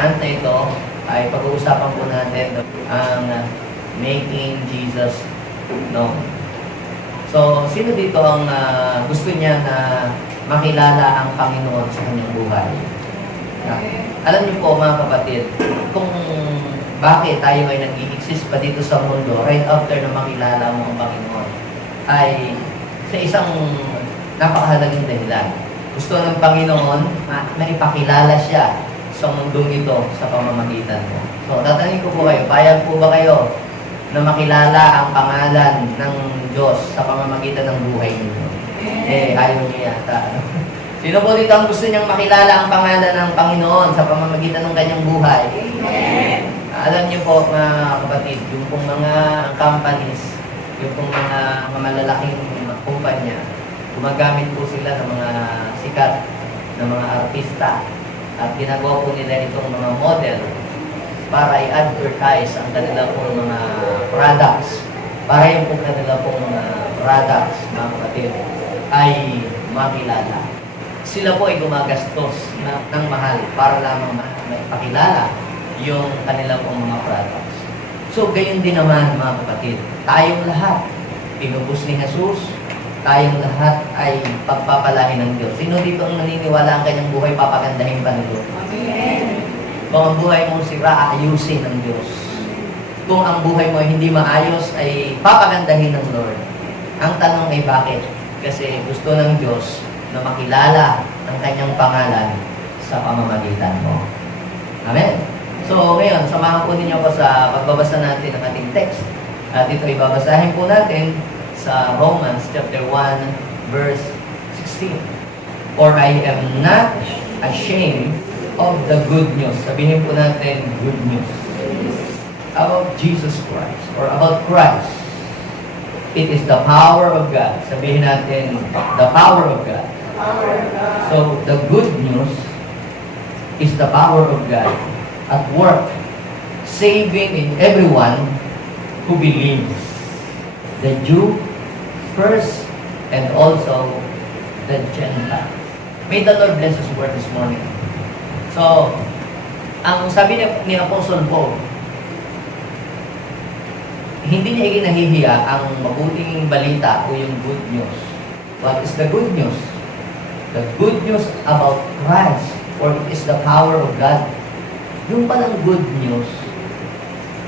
month na ito ay pag-uusapan po natin ang making Jesus known. So, sino dito ang gusto niya na makilala ang Panginoon sa kanyang buhay? Alam niyo po mga kapatid, kung bakit tayo ay nag-i-exist pa dito sa mundo right after na makilala mo ang Panginoon, ay sa isang napakahalagang dahilan. Gusto ng Panginoon na ipakilala siya sa mundong ito sa pamamagitan mo. So, tatanungin ko po kayo, payag po ba kayo na makilala ang pangalan ng Diyos sa pamamagitan ng buhay ninyo? Ayaw niya yata. Sino po dito ang gusto niyang makilala ang pangalan ng Panginoon sa pamamagitan ng kanyang buhay? Alam niyo po mga kapatid, yung pong mga companies, yung pong mga malalaking kumpanya, gumagamit po sila ng mga sikat na mga artista at ginagawa po nila itong mga model para i-advertise ang kanila pong mga products, para yung pong kanila pong mga products, mga kapatid, ay makilala. Sila po ay gumagastos ng mahal para lamang maipakilala yung kanila pong mga products. So, gayon din naman mga kapatid, tayong lahat, pinubos ni Jesus, tayong lahat ay pagpapalain ng Diyos. Sino dito ang naniniwala ang kanyang buhay papagandahin pa ng Diyos? Amen. Kung ang buhay mo sira, ayusin ng Diyos. Kung ang buhay mo hindi maayos, ay papagandahin ng Lord. Ang tanong ay bakit? Kasi gusto ng Diyos na makilala ang kanyang pangalan sa pamamagitan mo. Amen. So ngayon, samahan po ninyo ako sa pagbabasa natin ng ating text. At ito ibabasahin po natin sa Romans chapter 1 verse 16. For I am not ashamed of the good news. Sabihin po natin good news. About Jesus Christ or about Christ. It is the power of God. Sabihin natin the power of God. So the good news is the power of God at work, saving in everyone who believes. The Jew first, and also the Gentile. May the Lord bless His word this morning. So, ang sabi ni Apostle Paul, hindi niya ikinahihiya ang mabuting balita o yung good news. What is the good news? The good news about Christ, or it is the power of God. Yung palang good news,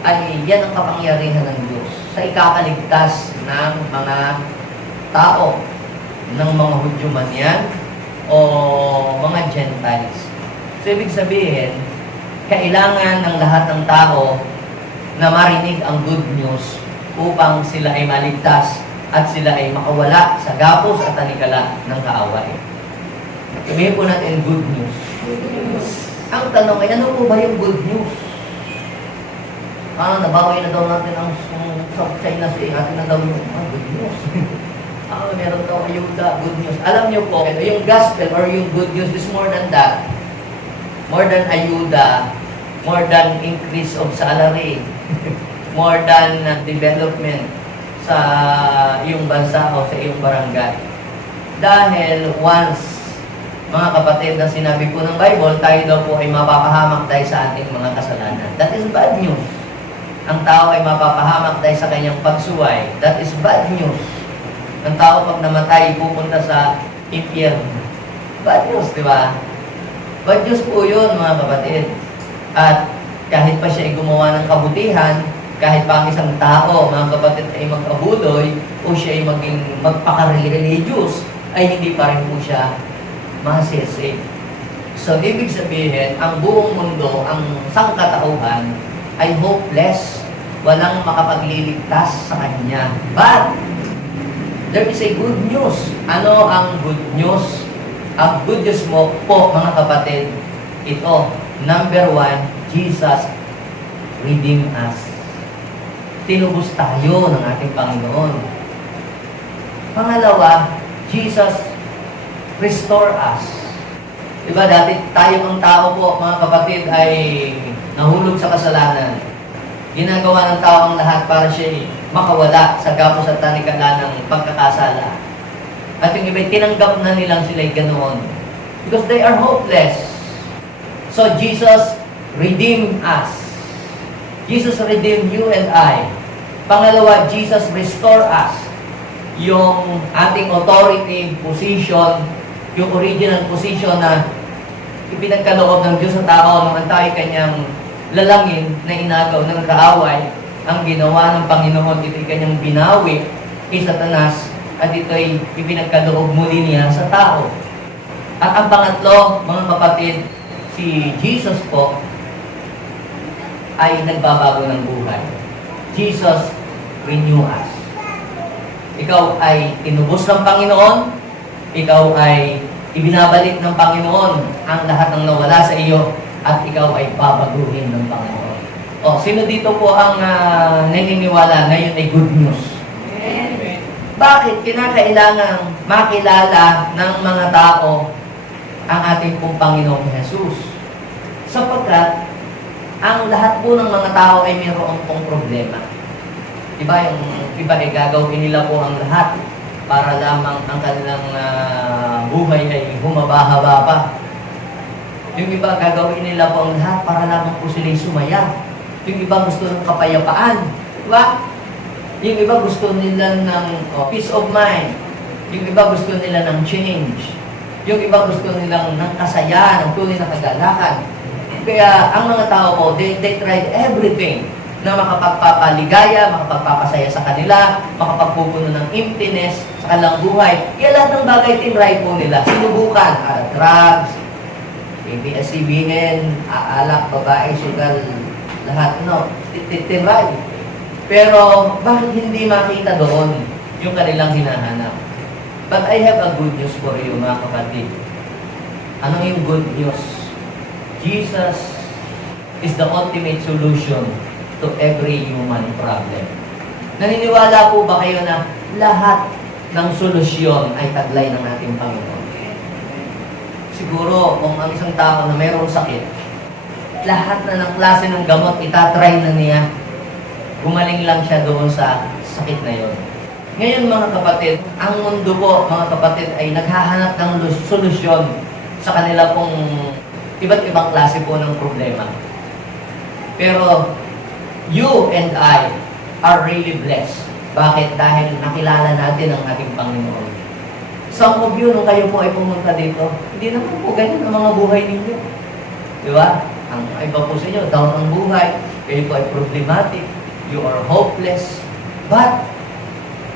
ay yan ang kapangyarihan ng Diyos sa ikakaligtas ng mga tao, ng mga Hudyo man yan, o mga Gentiles. So, ibig sabihin, kailangan ng lahat ng tao na marinig ang good news upang sila ay maligtas at sila ay makawala sa gapos at tanikala ng kaaway. Sabihin po natin good news. Ang tanong ay, ano po ba yung good news? Nabawi na daw natin ang South China Sea. Atin na daw yung good news. Meron daw ayuda, good news. Alam niyo po, yung gospel or yung good news is more than that. More than ayuda, more than increase of salary, more than development sa iyong bansa o sa iyong barangay. Dahil once, mga kapatid, na sinabi po ng Bible, tayo daw po ay mapapahamak dahil sa ating mga kasalanan. That is bad news. Ang tao ay mapapahamak dahil sa kanyang pagsuway. That is bad news. Ang tao pag namatay, pupunta sa impyerno. Bad news, di ba? Bad news po yun, mga kapatid. At kahit pa siya ay gumawa ng kabutihan, kahit pa ang isang tao, mga kapatid, ay mag-abuloy, o siya ay magpaka-religious, ay hindi pa rin po siya masisave. So, ibig sabihin, ang buong mundo, ang sangkatauhan, ay hopeless. Walang makapagliligtas sa kanya. But, there is a good news. Ano ang good news? Ang good news mo po, mga kapatid, ito, number 1, Jesus redeemed us. Tinubos tayo ng ating Panginoon. Pangalawa, Jesus restore us. Diba, dati tayo ang tao po, mga kapatid, ay nahulog sa kasalanan. Ginagawa ng tao ang lahat para siya makawala sa gapos at tanikala ng pagkakasala. At yung iba'y tinanggap na nilang sila'y ganoon. Because they are hopeless. So Jesus redeemed us. Jesus redeemed you and I. Pangalawa, Jesus restore us. Yung ating authority, position, yung original position na ipinagkaloob ng Diyos sa tao nung ang tayo kanyang lalangin na inagaw ng kaaway, ang ginawa ng Panginoon, ito'y kanyang binawi kay Satanas at ito'y ipinagkaloob muli niya sa tao. At ang pangatlo, mga kapatid, si Jesus po ay nagbabago ng buhay. Jesus renew us. Ikaw ay tinubos ng Panginoon, ikaw ay ibinabalik ng Panginoon ang lahat ng nawala sa iyo at ikaw ay babaguhin ng Panginoon. O, sino dito po ang naniniwala na yun ay good news? Amen. Bakit kinakailangang makilala ng mga tao ang ating pong Panginoong Jesus? Sapagkat ang lahat po ng mga tao ay mayroon pong problema. Diba, yung iba ay gagawin nila po ang lahat para lamang ang kanilang buhay ay humaba-haba pa. Yung iba gagawin nila po ang lahat para lamang po sila'y sumaya. Yung iba gusto ng kapayapaan. Diba? Yung iba gusto nila ng peace of mind. Yung iba gusto nila ng change. Yung iba gusto nilang ng kasayahan, ng tunay na kagalakan. Kaya ang mga tao po, they tried everything na makapagpapaligaya, makapagpapasaya sa kanila, makapagpupuno ng emptiness sa kanilang buhay. Kaya lahat ng bagay tinry po nila. Sinubukan, drugs, ABS-CBN, alak, babae, sugal, lahat, tinry. Pero bakit hindi makita doon yung kanilang hinahanap? But I have a good news for you, mga kapatid. Ano yung good news? Jesus is the ultimate solution to every human problem. Naniniwala po ba kayo na lahat ng solusyon ay taglay ng ating Panginoon? Siguro, kung ang isang tao na mayroong sakit, lahat na ng klase ng gamot, itatry na niya. Gumaling lang siya doon sa sakit na yon. Ngayon, mga kapatid, ang mundo po, mga kapatid, ay naghahanap ng solusyon sa kanila pong iba't ibang klase po ng problema. Pero, you and I are really blessed. Bakit? Dahil nakilala natin ang ating Panginoon. Some of you, nung kayo po ay pumunta dito, hindi naman po ganyan ang mga buhay ninyo. Di ba? Ang iba po sa inyo, down ang buhay, kayo po ay problematic, you are hopeless. But,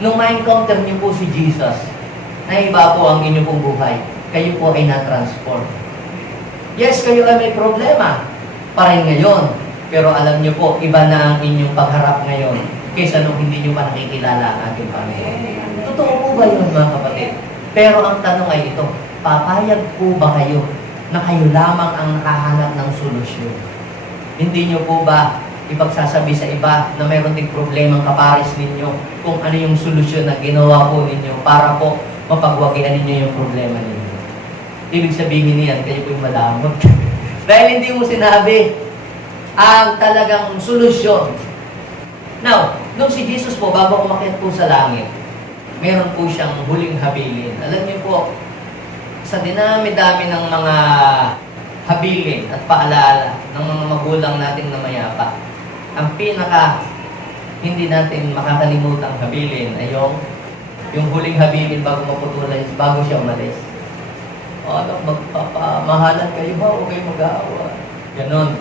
nung ma-encounter niyo po si Jesus, naiba po ang inyong pong buhay, kayo po ay na-transform. Yes, kayo ay may problema pa rin ngayon. Pero alam niyo po, iba na ang inyong pagharap ngayon kaysa nung hindi niyo pa nakikilala ang ating Panginoon. Totoo po ba yun, mga kapatid? Pero ang tanong ay ito, papayag po ba kayo na kayo lamang ang nakahanap ng solusyon? Hindi niyo po ba ipagsasabi sa iba na mayroon ding problemang kapares ninyo kung ano yung solusyon na ginawa po ninyo para po mapagwagian ninyo yung problema ninyo? Ibig sabihin niyan, kayo po yung malamot. Dahil hindi mo sinabi ang talagang solusyon. Now, nung si Jesus po, bago umakyat po sa langit, meron po siyang huling habilin. Alam niyo po, sa dinami-dami ng mga habilin at paalala ng mga magulang natin na mayapa, ang pinaka hindi natin makakalimutang habilin ay yung huling habilin bago maputulan, bago siya umalis. Anak, magpapamahalan kayo ba o kayo mag-aawa? Ganon.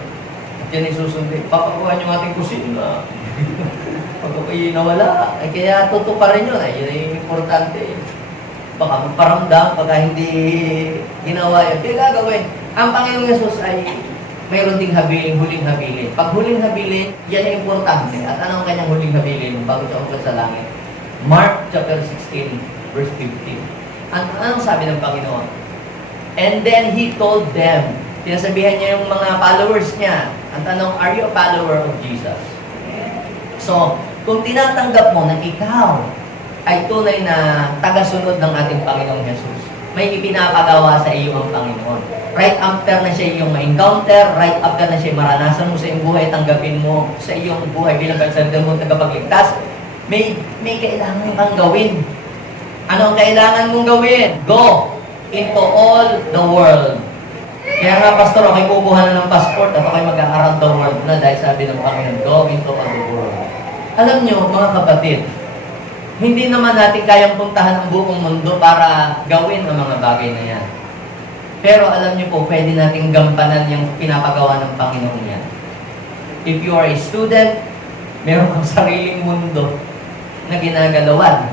At yan ay susundin. Papakuhan yung ating kusina. Pag kayo nawala, ay kaya totoo pa rin yun. Ay, yun ay importante. Baka magparamdam pagka hindi ginawa yun. Kaya gagawin. Ang Panginoong Yesus ay mayroon ding habilin, huling habilin. Pag huling habilin, yan ay importante. At anong kanyang huling habilin bago siya ugat sa langit? Mark chapter 16, verse 15. Anong sabi ng Panginoon? And then He told them, sinasabihan niya yung mga followers niya. Ang tanong, are you a follower of Jesus? So, kung tinatanggap mo na ikaw ay tunay na tagasunod ng ating Panginoong Jesus, may ipinapagawa sa iyo ang Panginoon. Right after na siya iyong ma-encounter, right after na siya maranasan mo sa iyong buhay, tanggapin mo sa iyong buhay bilang pagsalita mo tagapagligtas, may kailangan kang gawin. Ano ang kailangan mong gawin? Go into all the world Kaya nga, Pastor, ako'y kukuha na ng passport at ako'y mag-around the world na dahil sabi ng Panginoon, go into all the world. Alam nyo, mga kapatid, hindi naman natin kayang puntahan ang buong mundo para gawin ang mga bagay na yan. Pero alam nyo po, pwede nating gampanan yung pinapagawa ng Panginoon yan. If you are a student, meron kang sariling mundo na ginagalawan.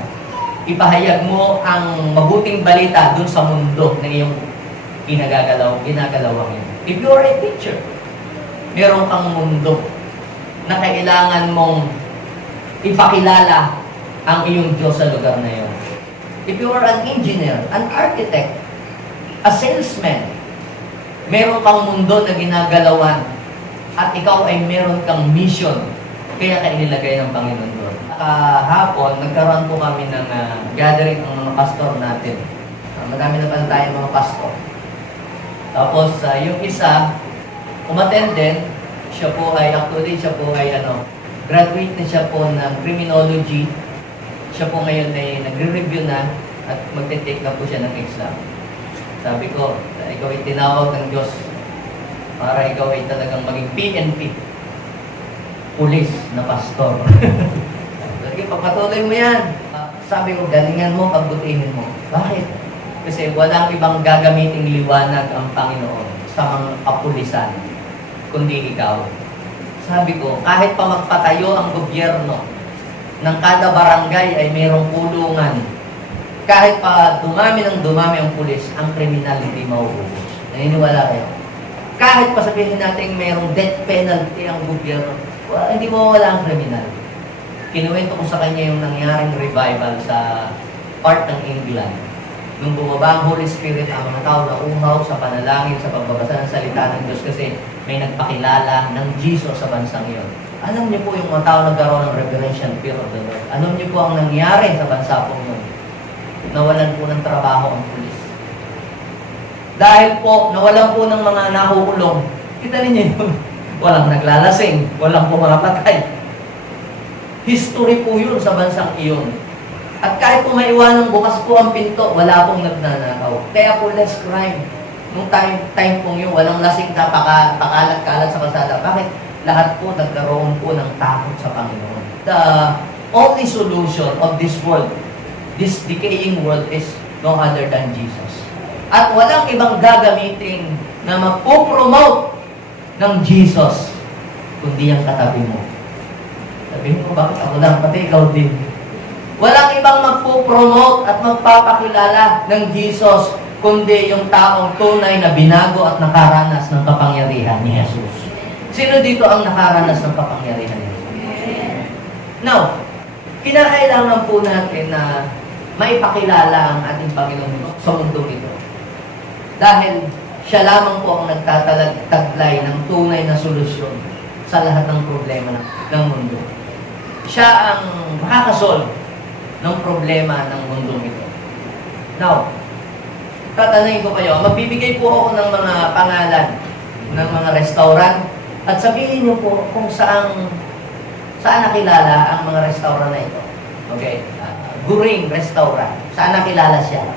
Ipahayag mo ang mabuting balita dun sa mundo na iyong ginagalawan yun. If you are a teacher, meron kang mundo na kailangan mong ipakilala ang iyong Diyos sa lugar na yun. If you are an engineer, an architect, a salesman, meron kang mundo na ginagalawan at ikaw ay meron kang mission. Kaya ka inilagay ng Panginoon doon. Kahapon, nagkaroon po kami ng gathering ng mga pastor natin. Madami na pala tayong mga pastor. Tapos, yung isa, umattend din, siya po ay graduate na siya po ng criminology. Siya po ngayon ay nagre-review na at magte-take na po siya ng exam. Sabi ko, ikaw ay tinawag ng Diyos para ikaw ay talagang maging PNP, pulis na pastor. Sige, papatuloy mo yan. Sabi ko, galingan mo, pagbutihin mo. Bakit? Kasi walang ibang gagamiting liwanag ang Panginoon sa mga kapulisan, kundi ikaw. Sabi ko, kahit pa magpatayo ang gobyerno ng kada barangay ay mayroong kulungan. Kahit pa dumami ng dumami ang pulis, ang kriminal hindi mauubos. Naniniwala kayo? Kahit pa sabihin natin mayroong death penalty ang gobyerno, hindi mawawala ang kriminal. Kinuwento ko sa kanya yung nangyaring revival sa part ng England. Nung bumaba ang Holy Spirit, ang mga tao na uhaw sa panalangin, sa pagbabasa ng salita ng Diyos kasi may nagpakilala ng Jesus sa bansang iyon. Alam niyo po yung mga tao nagkaroon ng reverential fear of the Lord. Alam niyo po ang nangyari sa bansa po yun. Nawalan po ng trabaho ang pulis. Dahil po, nawalan po ng mga nakukulong. Kita ninyo yun. Walang naglalasing, walang pumapatay. History po yun sa bansang iyon. At kahit po maiwanang bukas po ang pinto, wala pong nagnanakaw. Kaya po less crime. Nung time pong yun, walang lasing na pakalat-kalat sa kalsada. Bakit? Lahat po nagkaroon po ng takot sa Panginoon. The only solution of this world, this decaying world, is no other than Jesus. At walang ibang gagamitin na magpo-promote ng Jesus, kundi ang katabi mo. Sabihin mo, bakit ako lang? Pati ikaw din. Walang ibang magpo-promote at magpapakilala ng Jesus, kundi yung taong tunay na binago at nakaranas ng kapangyarihan ni Jesus. Sino dito ang nakaranas ng kapangyarihan ni Jesus? Now, kinakailangan po natin na maipakilala ang ating Panginoon sa mundo ito. Dahil siya lamang po ang nagtataglay ng tunay na solusyon sa lahat ng problema ng mundo. Siya ang makakasolve ng problema ng mundo ito. Now, tatanungin ko kayo, magbibigay po ako ng mga pangalan ng mga restaurant at sabihin niyo po kung saan nakilala ang mga restaurant na ito. Okay? Guring Restaurant. Saan nakilala siya?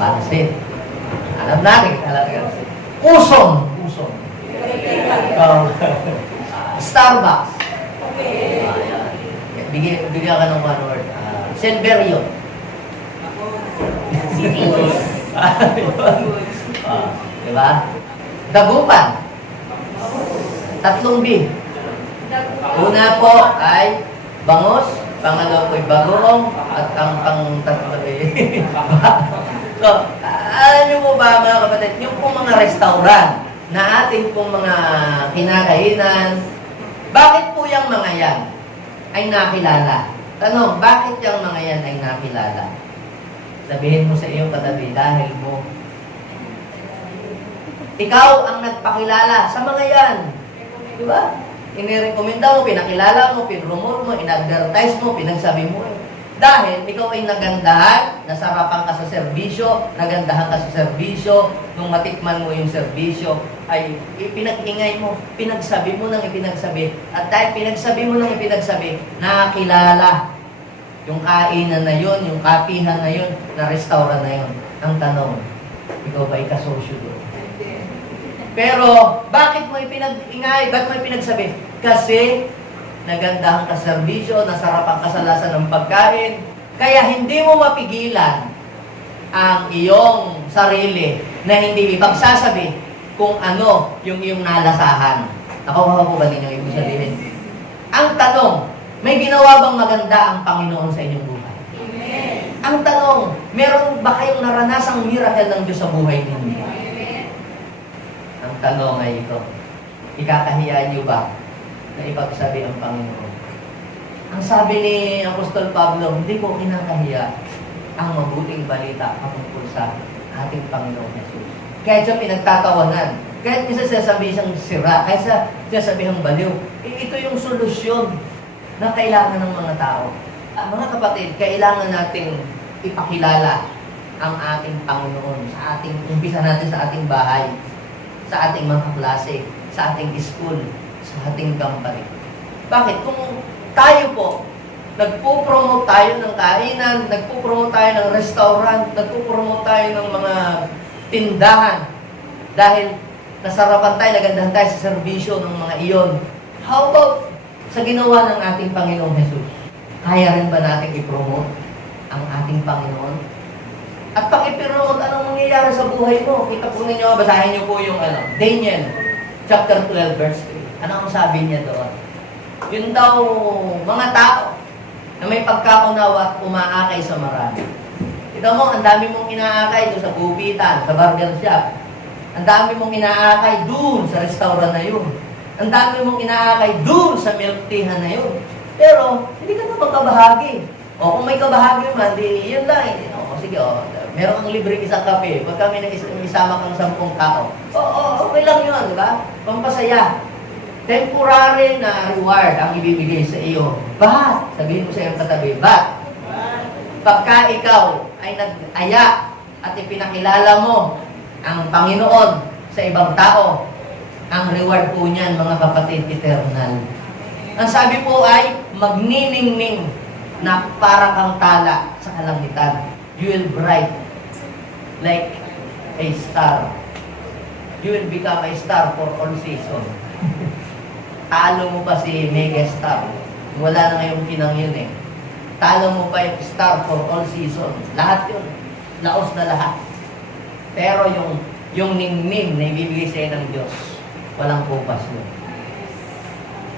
Pansit. Alam natin. Usong. Starbucks. Bigyan ka ng one word. Senberio. Diba? Dagupan. 3 B. Una po ay bangus, pangalawa po ay bagoong, at ang pang-tatlo ay So, alam niyo po ba mga kapatid, yung pong mga restaurant na ating pong mga kinakainan, bakit po yung mga yan ay nakilala? Tanong, bakit yung mga yan ay nakilala? Sabihin mo sa iyong katabi, dahil mo. Ikaw ang nagpakilala sa mga yan. Diba? Inirekomenda mo, pinakilala mo, pinromote mo, in-advertise mo, pinagsabi mo. Dahil ikaw ay nagandahan, nasarapan ka sa serbisyo, nagandahan ka sa serbisyo, nung matikman mo yung serbisyo, ay ipinag-ingay mo, pinagsabi mo nang ipinagsabi. At dahil pinagsabi mo nang ipinagsabi, nakilala yung kainan na yun, yung kapihan na yun, na restaurant na yun. Ang tanong, ikaw ba ikasosyo doon? Pero, bakit mo ipinag-ingay? Bakit mo ipinagsabi? Kasi, nagandahan ka sa serbisyo, nasarapan ka sa lasa ng pagkain, kaya hindi mo mapigilan ang iyong sarili na hindi ipagsasabi kung ano yung iyong nalasahan. Nakuha po ba ninyo ibig sabihin? Ang tanong, may ginawa bang maganda ang Panginoon sa inyong buhay? Amen. Ang tanong, meron ba kayong naranasang miracle ng Diyos sa buhay ninyo? Amen. Ang tanong ay ito, ikakahiya niyo ba na ipagsabi ang Panginoon? Ang sabi ni Apostol Pablo, hindi ko kinakahiya ang mabuting balita patungkol sa ating Panginoon Jesus. Kahit sa pinagtatawanan, kahit isa sasabi siyang sira, kahit sa sasabi siyang baliw, ito yung solusyon na kailangan ng mga tao. Mga kapatid, kailangan nating ipakilala ang ating Panginoon sa ating, umpisa natin sa ating bahay, sa ating mga klase, sa ating school, sa ating company. Bakit? Kung tayo po, nagpo-promote tayo ng kainan, nagpo-promote tayo ng restaurant, nagpo-promote tayo ng mga tindahan, dahil nasarapan tayo, nagandahan tayo sa serbisyo ng mga iyon. How about sa ginawa ng ating Panginoong Jesus? Kaya rin ba natin i-promote ang ating Panginoon? At pag i-promote, anong mangyayari sa buhay mo? Kita po ninyo, basahin niyo po yung Daniel, chapter 12, verse 3. Ano ang sabi niya doon? Yun daw, mga tao na may pagkaunawa at umaakay sa marami. Ito mo, ang dami mong inaakay doon sa gupitan, sa burger shop. Ang dami mong inaakay doon sa restaurant na yun. Ang dami mong inaakay doon sa milk teahan na yun. Pero, hindi ka naman kabahagi. O kung may kabahagi man, di, yun lang. O sige, meron kang libre isang kape. Pag kami isama kang 10 tao. Okay lang yun, di ba? Pampasaya. Temporary na reward ang ibibigay sa iyo. But, sabihin mo sa iyong katabi, but, pagka ikaw ay nag-aya at ipinakilala mo ang Panginoon sa ibang tao, ang reward po niyan, mga kapatid, eternal. Ang sabi po ay, magniningning na para kang tala sa kalangitan. You will bright like a star. You will become a star for all season. Talo mo pa si megastar. Wala na ngayong kinang yun eh. Talo mo pa yung star for all season. Lahat yun. Laos na lahat. Pero yung ningning na ibibigay sa'yo ng Diyos, walang kupas yun.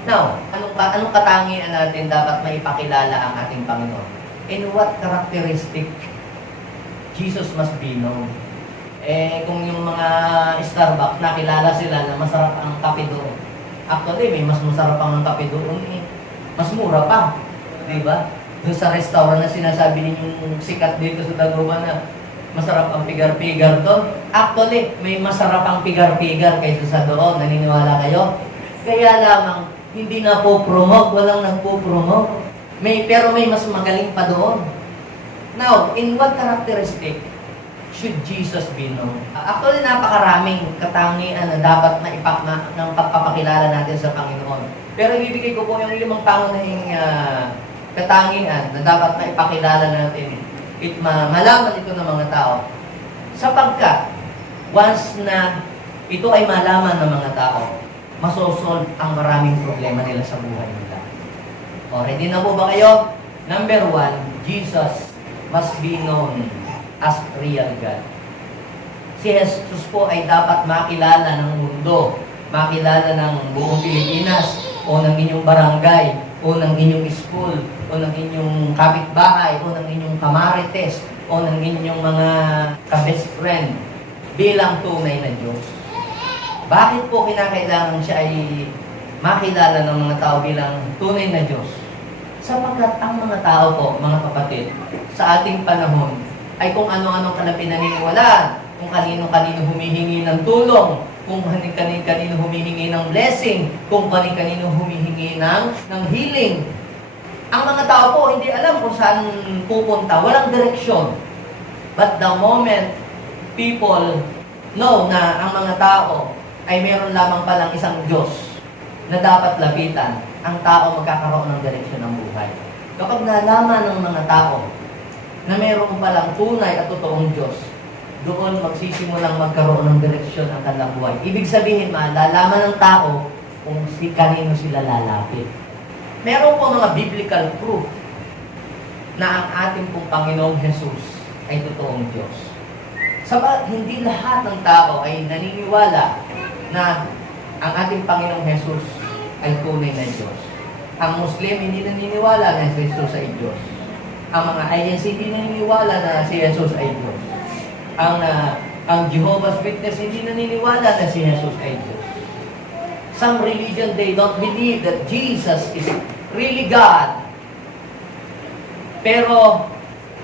Now, anong katangian natin dapat maipakilala ang ating Panginoon? In what characteristic Jesus must be known? Kung yung mga Starbucks, nakilala sila na masarap ang kape doon. Actually, may mas masarap ang kape doon eh. Mas mura pa. Diba? Doon sa restaurant na sinasabi ninyong sikat dito sa Taguma na masarap ang pigar-pigar doon. Actually, may masarap ang pigar-pigar kaysa sa doon. Naniniwala kayo? Kaya lamang, hindi na po promote, walang nagpo-promote. Pero may mas magaling pa doon. Now, in what characteristic should Jesus be known? Actually, napakaraming katangian na dapat ng pagpapakilala natin sa Panginoon. Pero ibibigay ko po yung 5 pangunahing katangian na dapat maipakilala natin. Malaman ito ng mga tao. Sapagkat, once na ito ay malaman ng mga tao, masosolve ang maraming problema nila sa buhay nila. O, ready na po ba kayo? Number 1, Jesus must be known as real God. Si Jesus po ay dapat makilala ng mundo, makilala ng buong Pilipinas, o ng inyong barangay, o ng inyong school, o ng inyong kapitbahay, o ng inyong kamarites, o ng inyong mga ka-best friend, bilang tunay na Diyos. Bakit po kinakailangan siya ay makilala ng mga tao bilang tunay na Diyos? Sapagkat ang mga tao po, mga kapatid, sa ating panahon, ay kung ano-ano ka na pinaniniwalaan, kung kanino-kanino humihingi ng tulong, kung kanino humihingi ng blessing, kung kanino humihingi ng healing. Ang mga tao po, hindi alam kung saan pupunta, walang direksyon. But the moment people know na ang mga tao ay meron lamang palang isang Diyos na dapat lapitan, ang tao magkakaroon ng direksyon ng buhay. Kapag nalaman ng mga tao na meron palang tunay at totoong Diyos, doon magsisimulang magkaroon ng direksyon ang kanilang buhay. Ibig sabihin, malalaman ng tao kung kanino sila lalapit. Meron po mga biblical proof na ang ating pong Panginoong Jesus ay totoong Diyos. Sabat, hindi lahat ng tao ay naniniwala na ang ating Panginoong Jesus ay tunay na Diyos. Ang Muslim hindi naniniwala na si Jesus ay Diyos. Ang mga INC hindi naniniwala na si Jesus ay Diyos. Ang Jehovah's Witness hindi naniniwala na si Jesus ay Diyos. Some religion, they don't believe that Jesus is really God. Pero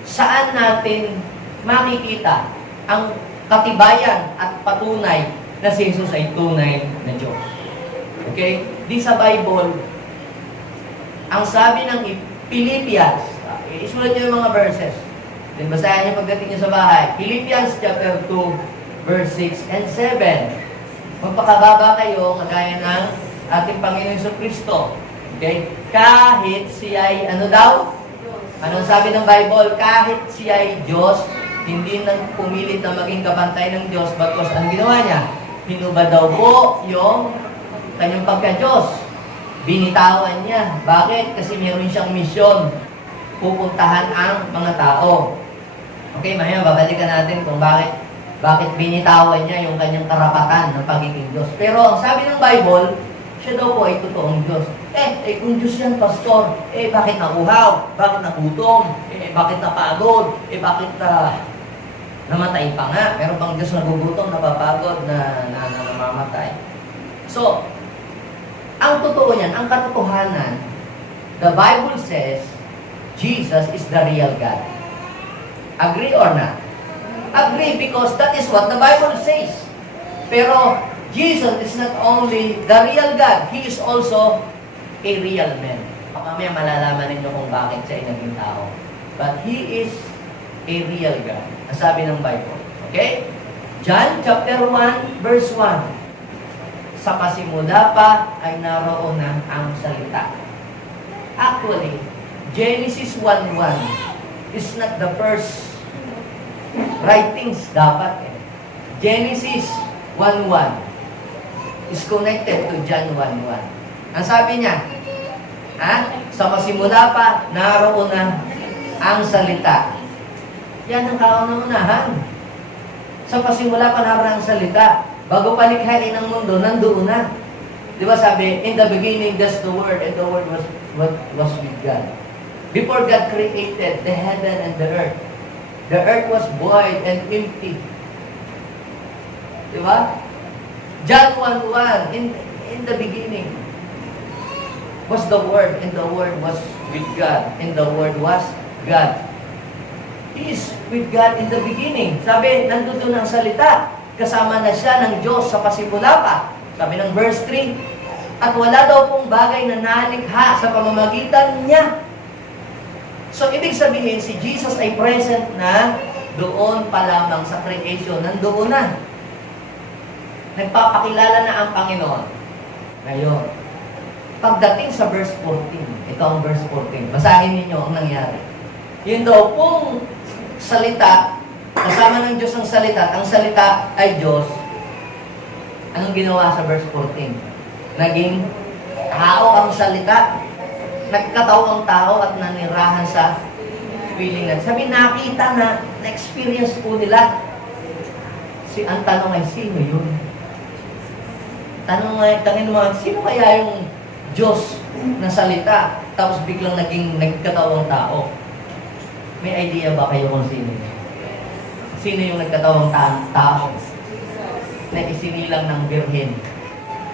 saan natin makikita ang katibayan at patunay na si Jesus ay tunay na Diyos? Okay? Di sa Bible, ang sabi ng Philippians, isulat niyo yung mga verses. Then basahin niyo pagdating niyo sa bahay. Philippians chapter 2, verse 6 and 7. Magpakababa kayo, kagaya ng ating Panginoon Jesucristo. Okay? Kahit siya ay, ano daw? Anong sabi ng Bible? Kahit siya ay Diyos, hindi nang pumilit na maging kapantay ng Diyos, bagkus ang ginawa niya? Hinubad daw po yung kanyang pagka-Diyos. Binitawan niya. Bakit? Kasi meron siyang misyon. Pupuntahan ang mga tao. Okay, mamaya babalikan natin kung bakit binitawan niya yung kanyang karapatan ng pagiging Diyos. Pero ang sabi ng Bible, siya daw po ay totoong Diyos. Kung Diyos yan, pastor, bakit nauhaw? Bakit nagutom? Bakit napagod? Bakit namatay pa nga? Meron bang Diyos nagugutom, napapagod, na namamatay? So, ang totoo niyan, ang katotohanan, the Bible says, Jesus is the real God. Agree or not? Agree, because that is what the Bible says. Pero Jesus is not only the real God, He is also a real man. Mamaya malalaman ninyo kung bakit siya ay naging tao. But He is a real God. Ang sabi ng Bible. Okay? John chapter 1, verse 1. Sa pasimula pa ay naroon na ang salita. Actually, Genesis 1:1 is not the first writings dapat. Genesis 1:1 is connected to John 1:1. Ang sabi niya, sa pasimula pa, naroon na ang salita. Yan ang kauna-unahan. Sa pasimula pa naroon ang salita. Bago palikhain ang mundo, nandoon na. Di ba sabi, in the beginning, that's the Word, and the Word was with God. Before God created the heaven and the earth was void and empty. Di ba? John 1:1, in the beginning was the Word, and the Word was with God, and the Word was God. He is with God in the beginning. Sabi, nandoon ang salita. Kasama na siya ng Diyos sa pasimula pa. Sabi ng verse 3, at wala daw pong bagay na nalikha sa pamamagitan niya. So, ibig sabihin, si Jesus ay present na doon pa lamang sa creation. Nandoon na. Nagpapakilala na ang Panginoon. Ngayon, pagdating sa verse 14, ito ang verse 14, basahin ninyo ang nangyari. Yun daw pong salita, kasama ng Diyos ang salita ay Diyos. Anong ginawa sa verse 14? Naging tao ang salita. Nagkatao ang tao at nanirahan sa piling natin. Sabi, nakita na-experience po nila. Ang tanong ay, sino yun? Tangin mo, sino kaya yung Diyos na salita, tapos biglang nagkatao ang tao? May idea ba kayo kung sino yun? Sino yung nagkatawang tao na isinilang ng birhen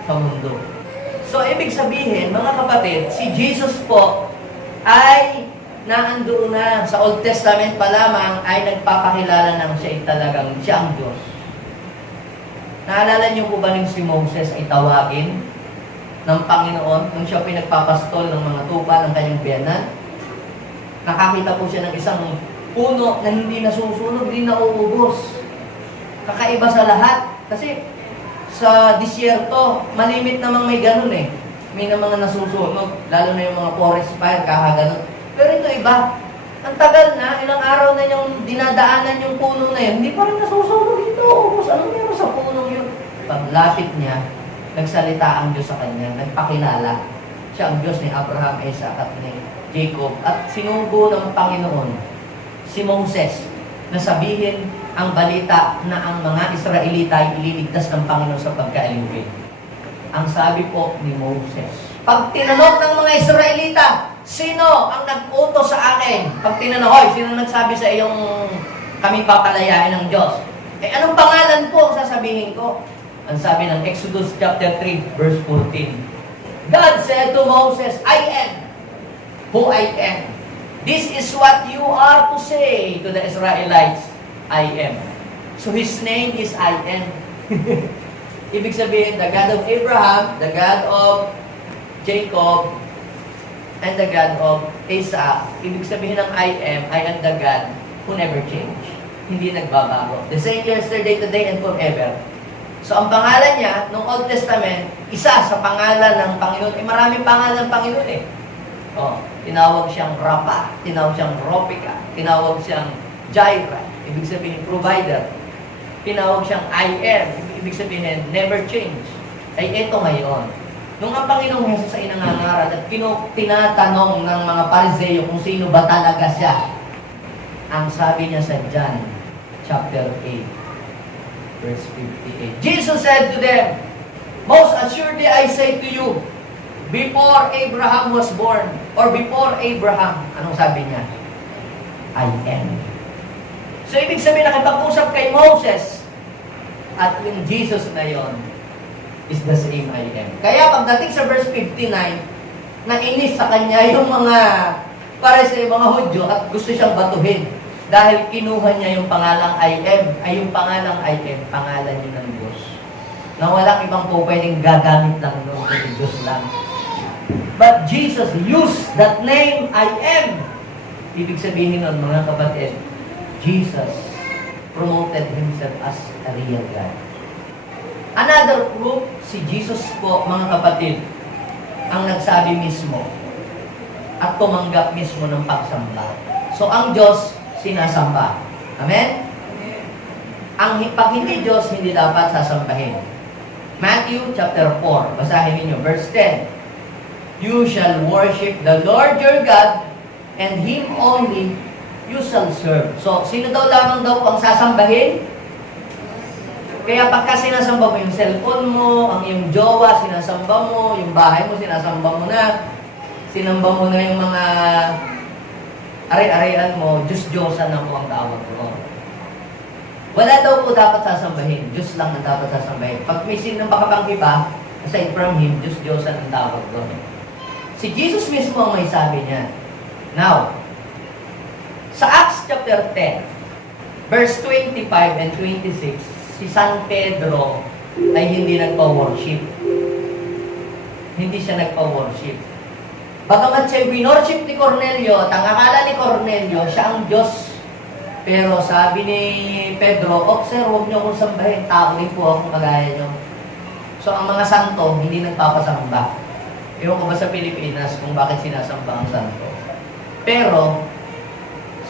sa mundo? So, ibig sabihin, mga kapatid, si Jesus po ay naandoon na sa Old Testament pa lamang ay nagpapakilala ng siya ang Diyos. Naalala niyo po ba nung si Moses ay tawagin ng Panginoon nung siya pinagpapastol ng mga tupa ng kanyang biyanan? Nakakita po siya ng isang puno na hindi nasusunog, hindi nauubos. Kakaiba sa lahat. Kasi sa disyerto, malimit namang may ganun eh. May na mga nasusunog, lalo na yung mga forest fire, kakaganon. Pero ito iba. Ang tagal na, ilang araw na yung dinadaanan yung puno na yun, hindi pa rin nasusunog ito. Anong meron sa punong yun? Paglapit niya, nagsalita ang Diyos sa kanya, nagpakilala. Siya ang Diyos ni Abraham, Isaac at ni Jacob. At sinugo ng Panginoon si Moses na sabihin ang balita na ang mga Israelita ay ililigtas ng Panginoon sa pagkailigid. Ang sabi po ni Moses, pag tinanong ng mga Israelita, sino ang nag-utos sa akin? Pag tinanong, hoy, sino nagsabi sa iyong kami papalayain ng Diyos? Anong pangalan po ang sasabihin ko? Ang sabi ng Exodus chapter 3, verse 14. God said to Moses, I am who I am. This is what you are to say to the Israelites, I am. So His name is I am. Ibig sabihin, the God of Abraham, the God of Jacob, and the God of Isaac. Ibig sabihin ng I am the God who never change. Hindi nagbabago. The same yesterday, today, and forever. So ang pangalan niya, nung Old Testament, isa sa pangalan ng Panginoon, maraming pangalan ng Panginoon eh. Tinawag siyang Rapa, tinawag siyang Ropika, tinawag siyang Jireh, ibig sabihin provider. Tinawag siyang I am, ibig sabihin never change. Ay ito ngayon. Nung ang Panginoong Jesus ay nangangaral at tinatanong ng mga Pariseo kung sino ba talaga siya, ang sabi niya sa John chapter 8, verse 58. Jesus said to them, most assuredly I say to you, before Abraham was born, or before Abraham, anong sabi niya? I am. So ibig sabihin, nakipag-usap kay Moses, at yung Jesus na yon is the same I am. Kaya pagdating sa verse 59, nainis sa kanya yung mga para sa mga Hudyo at gusto siyang batuhin. Dahil kinuha niya yung pangalang I am, ay yung pangalang I am, pangalan niya ng Diyos. Na walang ibang po pwedeng gagamit lang doon, kasi Diyos lang. But Jesus used that name, I am. Ibig sabihin nun, mga kapatid, Jesus promoted Himself as a real God. Another proof, si Jesus po, mga kapatid, ang nagsabi mismo at tumanggap mismo ng pagsamba. So, ang Diyos, sinasamba. Amen? Pag hindi Diyos, hindi dapat sasambahin. Matthew chapter 4, basahin niyo verse 10. You shall worship the Lord your God, and Him only you shall serve. So, sino daw lamang daw ang sasambahin? Kaya pagka sinasamba mo yung cellphone mo, ang iyong jowa, sinasamba mo, yung bahay mo, sinasamba mo na, sinamba mo na yung mga ari-arian mo, Diyos-Diyosan na po ang tawag ko. Wala daw po dapat sasambahin. Diyos lang ang dapat sasambahin. Pag may sinamba ka pang iba, aside from Him, Diyos-Diyosan ang tawag ko. Si Jesus mismo ang may sabi niya. Now, sa Acts chapter 10, verse 25 and 26, si San Pedro ay hindi nagpa-worship. Hindi siya nagpa-worship. Bagamat siya winorship ni Cornelio, at ang akala ni Cornelio, siya ang Diyos. Pero sabi ni Pedro, sir, huwag niyo akong sambahin. Tao rin po akong kagaya niyo. So, ang mga santo, hindi nagpapasamba. Ewan ko ba sa Pilipinas kung bakit sinasamba ang santo. Pero,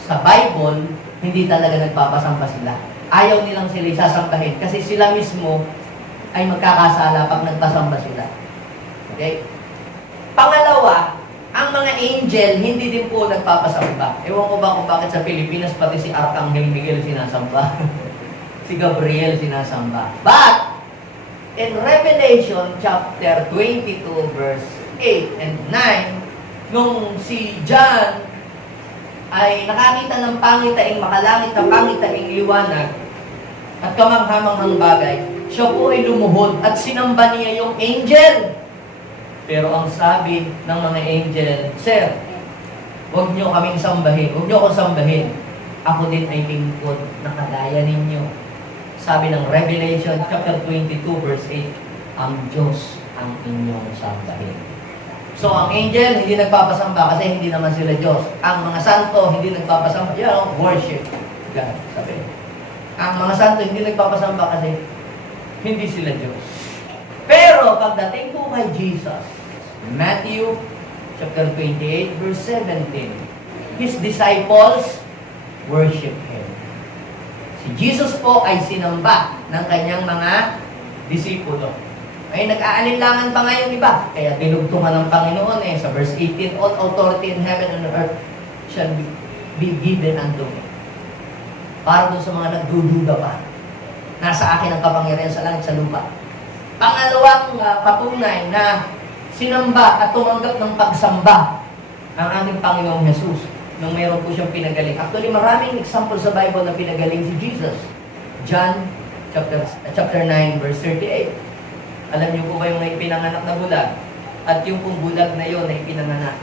sa Bible, hindi talaga nagpapasamba sila. Ayaw nilang sila isasambahin kasi sila mismo ay magkakasala pag nagpasamba sila. Okay? Pangalawa, ang mga angel hindi din po nagpapasamba. Ewan ko ba kung bakit sa Pilipinas pati si Arcangel Miguel sinasamba. Si Gabriel sinasamba. But, in Revelation chapter 22 verse 8 and 9, nung si John ay nakakita ng pangitaing makalangit na pangitaing liwanag at kamanghamanghang bagay, siya po ay lumuhod at sinamba niya yung angel. Pero ang sabi ng mga angel, sir, huwag niyo kaming sambahin, huwag niyo akong sambahin. Ako din ay lingkod na kagaya ninyo. Sabi ng Revelation chapter 22 verse 8, ang Diyos ang inyong sambahin. So, ang angel, hindi nagpapasamba kasi hindi naman sila Diyos. Ang mga santo, hindi nagpapasamba. Worship God. Sabi. Ang mga santo, hindi nagpapasamba kasi hindi sila Diyos. Pero, pagdating po kay Jesus, Matthew chapter 28, verse 17, His disciples worship Him. Si Jesus po ay sinamba ng kanyang mga disipulo. Ay nag-aalinlangan pa nga yung iba. Kaya tinugtungan ng Panginoon sa verse 18, all authority in heaven and earth shall be given unto me. Para doon sa mga nagdududa pa. Nasa akin ang kapangyarihan sa langit, sa lupa. Pangalawang patunay na sinamba at tumanggap ng pagsamba ang ating Panginoong Jesus nung meron po siyang pinagaling. Actually, maraming example sa Bible na pinagaling si Jesus. John chapter 9, verse 38. Alam niyo po ba yung ipinanganak na bulag? At yung pong bulag na yon na ipinanganak.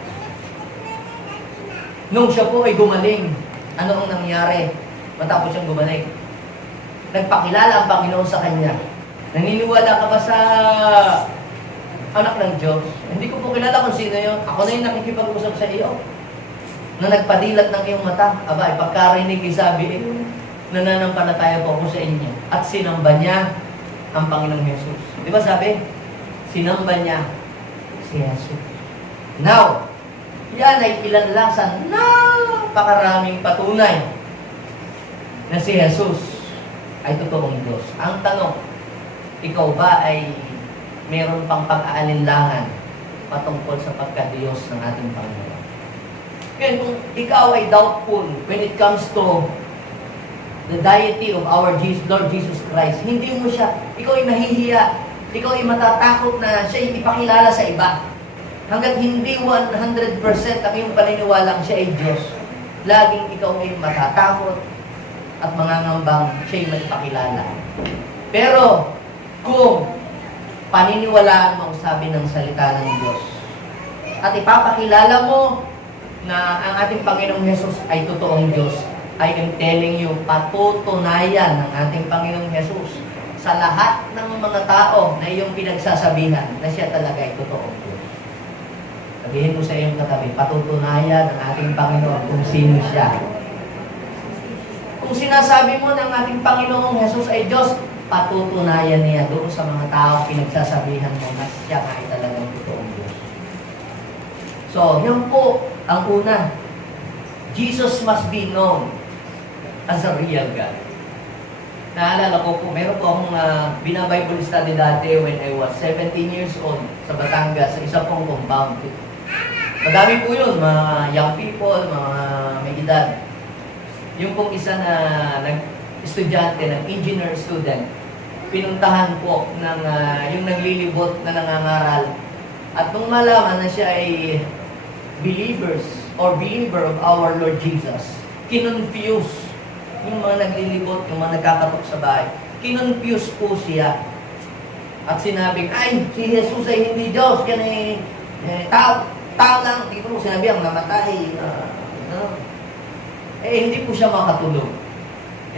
Nung siya po ay gumaling, ano ang nangyari? Matapos siyang gumaling. Nagpakilala ang Panginoon sa kanya. Naniniwala ka ba sa anak ng Diyos? Hindi ko po kilala kung sino yun. Ako na yung nakikipag-usap sa iyo. Na nagpadilat ng iyong mata. Aba, pagkarinig sabi, nananampalataya po ako sa inyo. At sinamba niya ang Panginoong Jesus. Di ba sabi? Sinamba niya si Jesus. Now, yan ay ilan lang sa napakaraming patunay na si Jesus ay totoong Diyos. Ang tanong, ikaw ba ay meron pang pag-aalinlangan patungkol sa pagka-Diyos ng ating Panginoon? Kaya kung ikaw ay doubtful when it comes to the deity of our Lord Jesus Christ, hindi mo siya, ikaw ay mahihiya, ikaw ay matatakot na siya ay ipakilala sa iba. Hanggat hindi 100% ang iyong paniniwalang siya ay Diyos, laging ikaw ay matatakot at mangangambang siya ay magpakilala. Pero, kung paniniwalaan mo ang sabi ng salita ng Diyos at ipapakilala mo na ang ating Panginoong Jesus ay totoong Diyos, I am telling you, patutunayan ng ating Panginoong Jesus sa lahat ng mga tao na iyong pinagsasabihan na siya talaga ay totoong Diyos. Sabihin mo sa iyong katabi, patutunayan ng ating Panginoon kung sino siya. Kung sinasabi mo ng ating Panginoong Jesus ay Diyos, patutunayan niya doon sa mga tao pinagsasabihan mo na siya ay talagang totoong Diyos. So, yan po ang una. Jesus must be known as a real God. Naalala ko po, meron po akong bina-Bible study dati when I was 17 years old sa Batangas, sa isa pong compound. Madami po yun, mga young people, mga may edad. Yung pong isa na estudyante, ng engineer student, pinuntahan po ng yung naglilibot na nangangaral. At nung malaman na siya ay believers or believer of our Lord Jesus, kinonfuse yung mga naglilibot, yung mga nagkakatok sa bahay. Kinonfuse po siya. At sinabing, ay, si Jesus ay hindi Diyos, yan ay tao lang. Hindi ko sinabi ang namatay. Hindi po siya makatulog.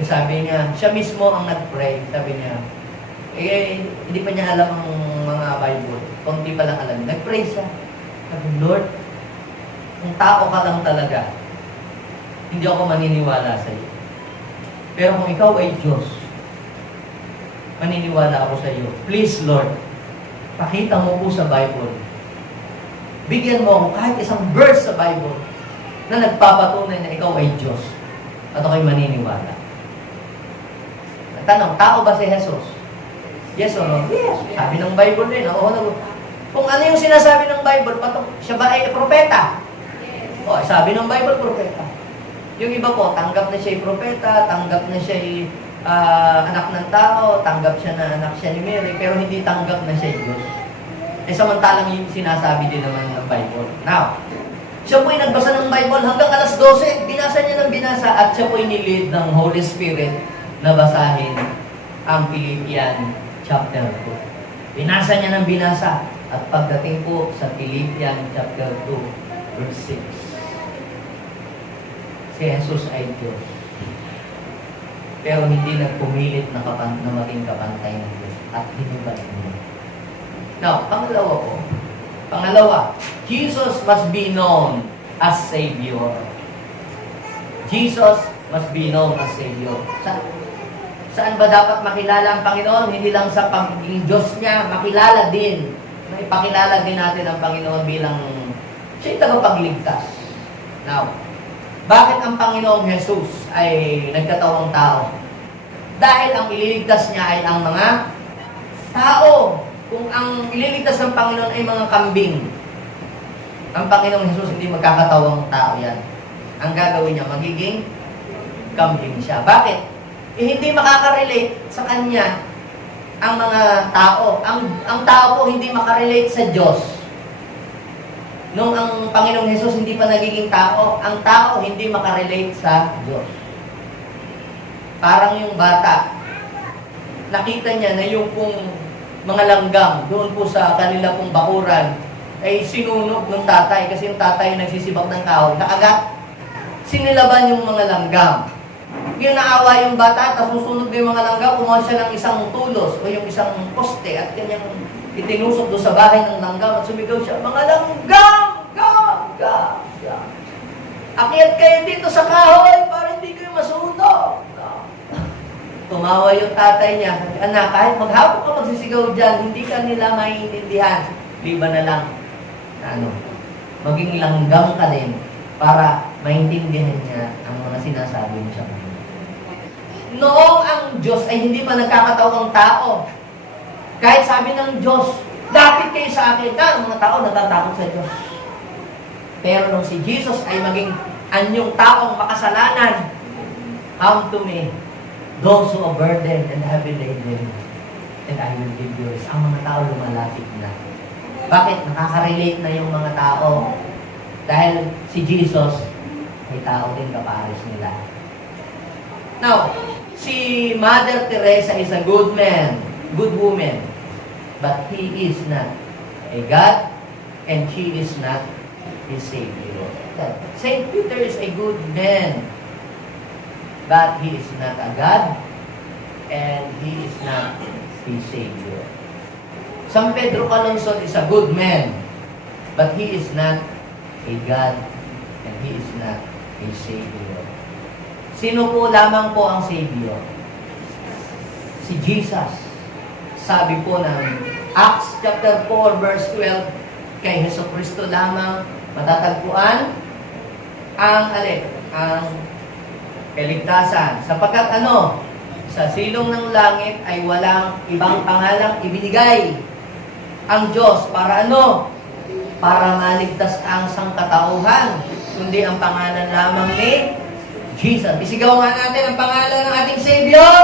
Sabi niya, siya mismo ang nag-pray. Sabi niya, hindi pa niya alam ang mga Bible. Kunti pa lang alam. Nag-pray siya. Sabi, Lord, kung tao ka lang talaga, hindi ako maniniwala sa iyo. Pero kung ikaw ay Diyos, maniniwala ako sa iyo. Please, Lord, pakita mo po sa Bible. Bigyan mo ako kahit isang verse sa Bible na nagpapatunay na ikaw ay Diyos at ako'y maniniwala. Tanong, tao ba si Jesus? Yes or no? Yes. Sabi ng Bible din. Kung ano yung sinasabi ng Bible, siya ba ay propeta? O, sabi ng Bible, propeta. Yung iba po, tanggap na siya ay propeta, tanggap na siya ay anak ng tao, tanggap siya na anak siya ni Mary, pero hindi tanggap na siya ay Diyos. Samantalang yung sinasabi din naman ng Bible. Now, siya po'y nagbasa ng Bible hanggang alas 12, binasa niya ng binasa, at siya po'y nilid ng Holy Spirit na basahin ang Philippians chapter 2. Binasa niya ng binasa, at pagdating po sa Philippians chapter 2, verse 6. Si Jesus ay Diyos. Pero hindi nagpumilit na maging kapantay ng Diyos at hinubad niya. Now, pangalawa, Jesus must be known as Savior. Jesus must be known as Savior. Saan ba dapat makilala ang Panginoon? Hindi lang sa pagiging Diyos niya, makilala din. Ipakilala din natin ang Panginoon bilang siya'y tagapagligtas. Now, Bakit ang Panginoong Jesus ay nagkatawang tao? Dahil ang ililigtas niya ay ang mga tao. Kung ang ililigtas ng Panginoon ay mga kambing, ang Panginoong Jesus hindi magkakatawang tao yan. Ang gagawin niya, magiging kambing siya. Bakit? Hindi makaka-relate sa Kanya ang mga tao. Ang tao po hindi makarelate sa Diyos. Nung ang Panginoong Jesus hindi pa nagiging tao, ang tao hindi makarelate sa Diyos. Parang yung bata, nakita niya na yung pong mga langgam doon po sa kanila pong bakuran ay sinunog ng tatay kasi yung tatay nagsisibak ng kahoy. Nakagat, sinilaban yung mga langgam. Yung naawa yung bata, tapos susunog na yung mga langgam, kumuha siya ng isang tulos o yung isang poste at kanyang itinusok doon sa bahay ng langgam at sumigaw siya, "Mga langgam! Akyat kayo dito sa kahoy para hindi kayo masunog." Tumawa yung tatay niya. "Anak, kahit maghapon ka magsisigaw dyan, hindi ka nila maiintindihan. Liba na lang, maging langgam ka din para maintindihan niya ang mga sinasabi mo sa kanya." Noong ang Diyos ay hindi pa nagkakatawang tao, kahit sabi ng Diyos, "Lapit kayo sa akin," ang mga tao natatakot sa Diyos. Pero nung si Jesus ay maging anyong taong makasalanan, "Come to me, those who are burdened and heavy laden, and I will give you rest." Ang mga tao lumalapit na. Bakit? Nakaka-relate na yung mga tao. Dahil si Jesus ay tao din kapares nila. Now, si Mother Teresa is a good man, good woman, but he is not a God, and she is not a Savior. Saint Peter is a good man, but he is not a God, and he is not a Savior. San Pedro Calungsod is a good man, but he is not a God, and he is not a Savior. Sino po lamang po ang Savior? Si Jesus. Sabi po ng Acts chapter 4 verse 12, kay Jesucristo lamang matatagpuan ang kaligtasan. Sapagkat sa silong ng langit ay walang ibang pangalang ibinigay ang Diyos para para maligtas ang sangkatauhan, kundi ang pangalan lamang ni Jesus. Isigaw nga natin ang pangalan ng ating Savior.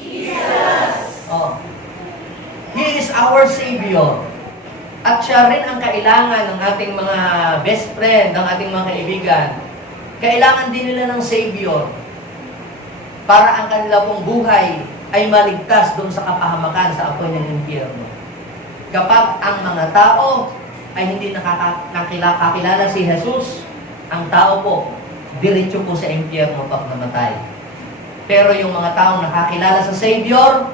Jesus! He is our Savior. At siya rin ang kailangan ng ating mga best friend, ng ating mga kaibigan. Kailangan din nila ng Savior para ang kanila pong buhay ay maligtas doon sa kapahamakan sa apoy ng impyerno. Kapag ang mga tao ay hindi nakakilala si Jesus, ang tao po, diretso po sa impyerno pag namatay. Pero yung mga taong nakakilala sa Savior,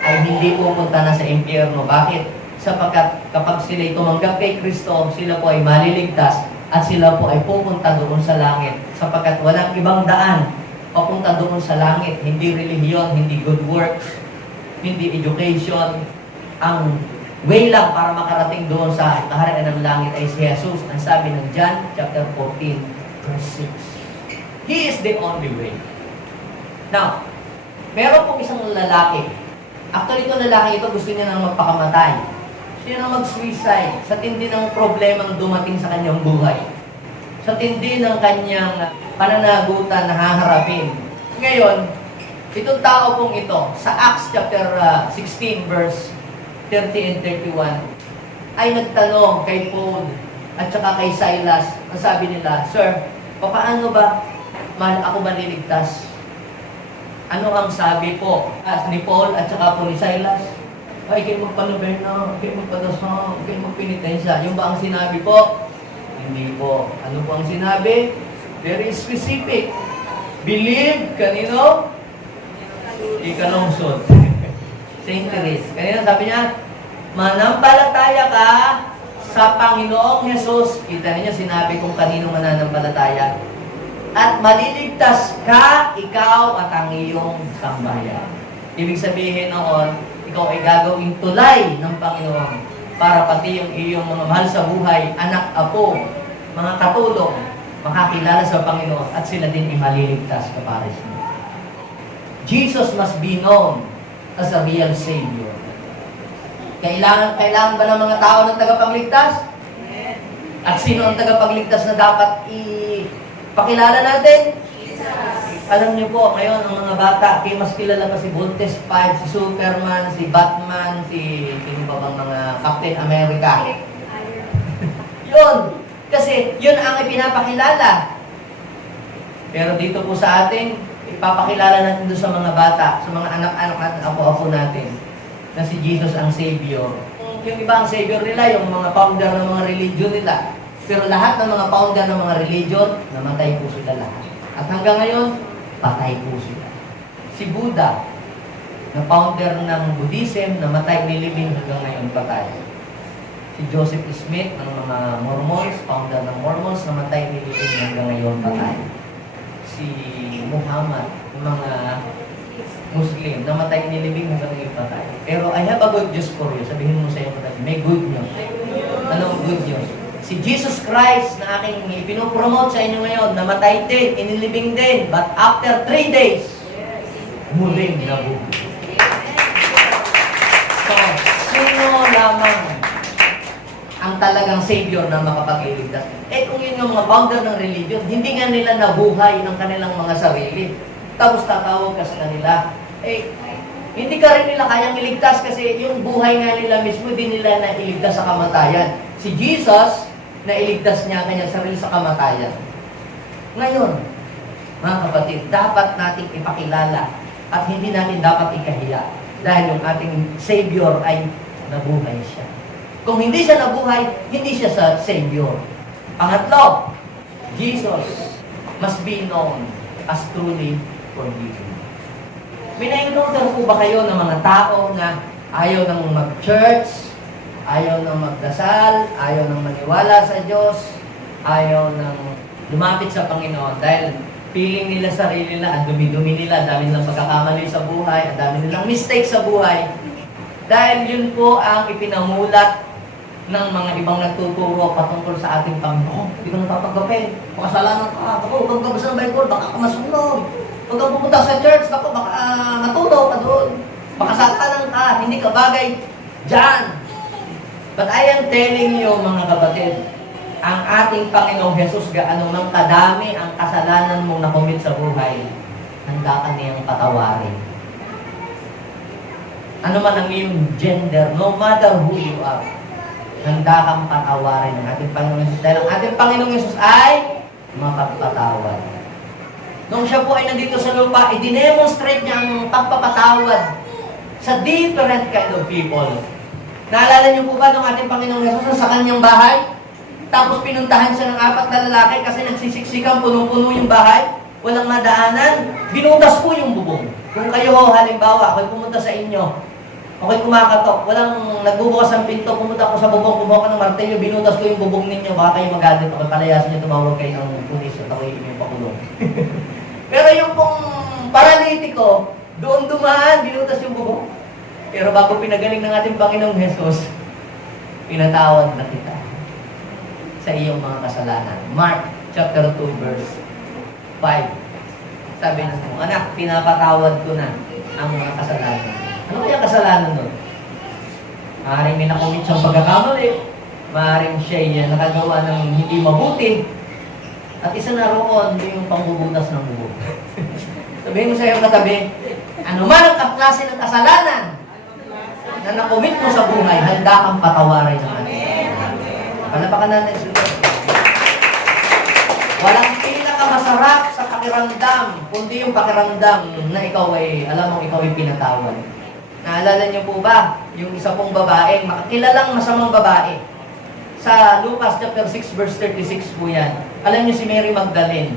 ay hindi pupunta na sa impyerno. Bakit? Sapagkat kapag sila'y tumanggap kay Kristo, sila po ay maliligtas at sila po ay pupunta doon sa langit. Sapagkat walang ibang daan papunta doon sa langit. Hindi relihiyon, hindi good works, hindi education. Ang way lang para makarating doon sa kaharian ng langit ay si Jesus. Ang sabi ng John chapter 14, verse 6. He is the only way. Now, meron pong isang lalaki. Actually, itong lalaki ito gusto niya nang magpakamatay. Siya nang mag-suicide sa tindi ng problemang dumating sa kanyang buhay. Sa tindi ng kanyang pananagutan na haharapin. Ngayon, itong tao pong ito, sa Acts chapter 16 verse 30 and 31, ay nagtanong kay Paul at saka kay Silas. Ang sabi nila, "Sir, paano ba ako maliligtas?" Ano ang sabi po ni Paul at saka po ni Silas? "Ay, kayo magpanuberna, kayo magpadasal, kayo magpenitensya." Yung ba ang sinabi po? Hindi po. Ano po ang sinabi? Very specific. Believe, kanino? Ikalungsod. Saint Therese. Kanina sabi niya, manampalataya ka sa Panginoong Jesus. Kita niyo, sinabi kung kanino mananampalataya. At maliligtas ka, ikaw at ang iyong sambahayan. Ibig sabihin noon, ikaw ay gagawing tulay ng Panginoon para pati yung iyong mga mahal sa buhay, anak, apo, mga katulong, makakilala sa Panginoon at sila din ay maliligtas kapares niya. Jesus must be known as a real Savior. Kailangan ba ng mga tao ng tagapagligtas? At sino ang tagapagligtas na dapat ipakilala natin? Jesus. Alam niyo po, ngayon ang mga bata, mas kilala pa si Voltes 5, si Superman, si Batman, sino ba bang mga Captain America? Yun! Kasi yun ang ipinapakilala. Pero dito po sa atin, ipapakilala natin doon sa mga bata, sa mga anak-anak at apo-apo natin, na si Jesus ang Savior. Yung iba ang Savior nila, yung mga founder ng mga religion nila. Pero lahat ng mga founder ng mga religion, namatay po sila lahat. At hanggang ngayon, patay po sila. Si Buddha, na founder ng Buddhism, namatay, nilibing hanggang ngayon patay. Si Joseph Smith, ng mga Mormons, founder ng Mormons, namatay, nilibing hanggang ngayon patay. Si Muhammad, ng mga Muslim, namatay, nilibing hanggang ngayon patay. Pero I have a good news for you. Sabihin mo sa iyo, may good news. Anong good news? Si Jesus Christ na aking ipinopromote sa inyo ngayon, namatay din, inilibing din, but after 3 days, muling nabuhay. So, sino lamang ang talagang Savior na makapagliligtas? Kung yun yung mga founder ng religion, hindi nga nila nabuhay ng kanilang mga sarili. Tapos tatawag ka sa kanila, hindi ka rin nila kayang iligtas kasi yung buhay nga nila mismo, din nila na iligtas sa kamatayan. Si Jesus, na iligtas niya kanyang sarili sa kamatayan. Ngayon, mga kapatid, dapat nating ipakilala at hindi natin dapat ikahiya dahil yung ating Savior ay nabuhay siya. Kung hindi siya nabuhay, hindi siya sa Savior. Pangatlo, Jesus must be known as truly forgiven. May na-encounter po ba kayo ng mga tao na ayaw nang mag-church, ayaw nang magdasal, ayaw nang maniwala sa Diyos, ayaw nang lumapit sa Panginoon dahil feeling nila sarili nila, ang dumi-dumi nila, dami nilang pagkakamali sa buhay, ang dami nilang mistake sa buhay. Dahil yun po ang ipinamulat ng mga ibang nagtuturo patungkol sa ating Panginoon. Hindi ka natatanggapin, makasalanan ka, huwag kang gabasa ng Bible, baka ka masunog. Huwag kang pupunta sa church, baka matulog ka doon. Baka satanan ka, hindi ka bagay dyan. But I am telling you, mga kapatid, ang ating Panginoong Jesus, gaano nang kadami ang kasalanan mong nakomit sa buhay, handa ka niyang patawarin. Ano man ang iyong gender, no matter who you are, handa kang patawarin ng ating Panginoong Jesus. Dahil ang ating Panginoong Jesus ay mapagpatawad. Nung siya po ay nandito sa lupa, i-demonstrate niya ang pagpapatawad sa different kind of people. Naalala niyo po ba nung ating Panginoong Jesus sa kanyang bahay? Tapos pinuntahan siya ng 4 na lalaki kasi nagsisiksikan, punong-puno yung bahay, walang madaanan, binutas po yung bubong. Kung kayo ho, halimbawa, ako'y pumunta sa inyo, ako'y kumakatok, walang nagbubukas ang pinto, pumunta ako sa bubong, kumuha ko ng martilyo, binutas ko yung bubong ninyo, baka kayo magalit, ako palayasin niyo, tumawag kayo ng pulis at ako'y inyong pakulong. Pero yung pong paralitiko, doon dumaan, binutas yung bubong. Pero bago pinagaling ng ating Panginoong Jesus, pinatawad na kita sa iyong mga kasalanan. Mark chapter 2 verse 5. Sabi niya mo, anak, pinapatawad ko na ang mga kasalanan. Ano kaya kasalanan nun? Maaaring may nakumit siyang pagkakamali, maaaring siya nakagawa ng hindi mabuti, at isa na roon yung pangbubutas ng bubog. Sabihin mo sa iyong katabi, ano man ang klase ng kasalanan na nakumit mo sa buhay, handa kang patawarin ng ating. Palapakan natin sila. Walang pinakamasarap sa pakiramdam, kundi yung pakiramdam na ikaw ay, alam mo, ikaw ay pinatawad. Naalala niyo po ba, yung isa pong babae, kilalang masamang babae. Sa Lucas chapter 6 verse 36 po yan. Alam niyo si Mary Magdalene.